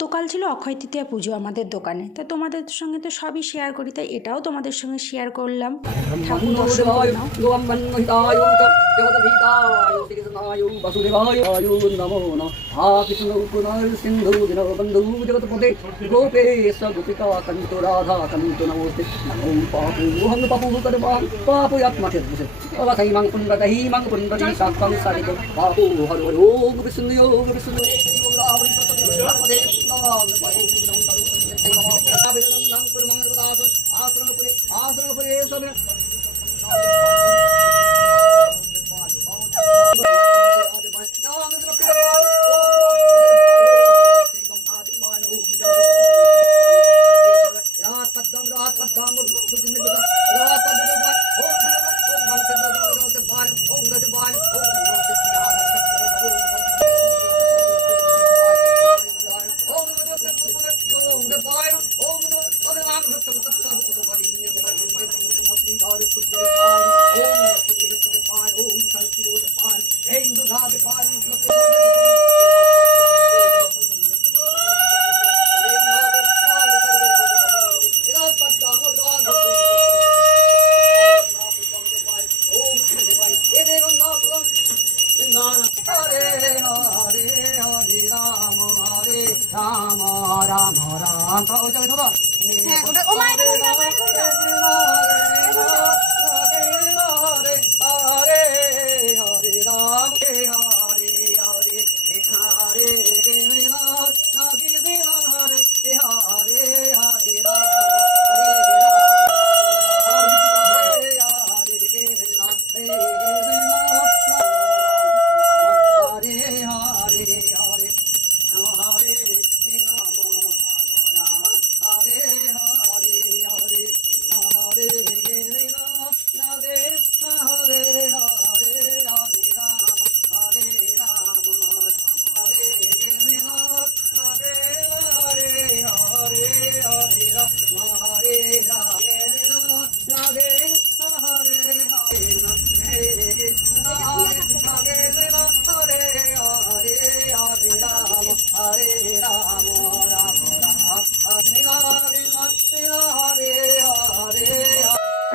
গতকাল ছিল অক্ষয় তৃতীয়া পুজো আমাদের দোকানে। তা তোমাদের সঙ্গে তো সবই শেয়ার করি, তাই এটাও তোমাদের সঙ্গে শেয়ার করলাম। ঠাকুর ஆசிரமபுரி ஆசிரமபுரி ஆசிரமபுரி রাম রাম রাম ওই জায়গায় ধরো হ্যাঁ, ওটা- ও মা, এটা ধরো, মা,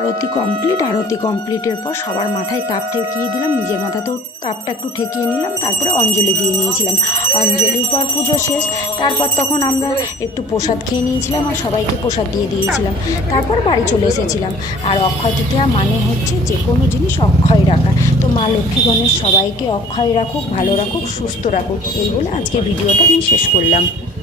আরতি কমপ্লিট আরতি কমপ্লিটের পর সবার মাথায় তাপ ঠেকিয়ে দিলাম, নিজের মাথাতেও তাপটা একটু ঠেকিয়ে নিলাম, তারপরে অঞ্জলি দিয়ে নিয়েছিলাম। অঞ্জলির পর পুজো শেষ, তারপর তখন আমরা একটু প্রসাদ খেয়ে নিয়েছিলাম আর সবাইকে প্রসাদ দিয়ে দিয়েছিলাম। তারপর বাড়ি চলে এসেছিলাম। আর অক্ষয় তৃতীয়া মানে হচ্ছে যে কোনো জিনিস অক্ষয় রাখা। তো মা লক্ষ্মী গণেশ সবাইকে অক্ষয় রাখুক, ভালো রাখুক, সুস্থ রাখুক, এই বলে আজকে ভিডিওটা আমি শেষ করলাম।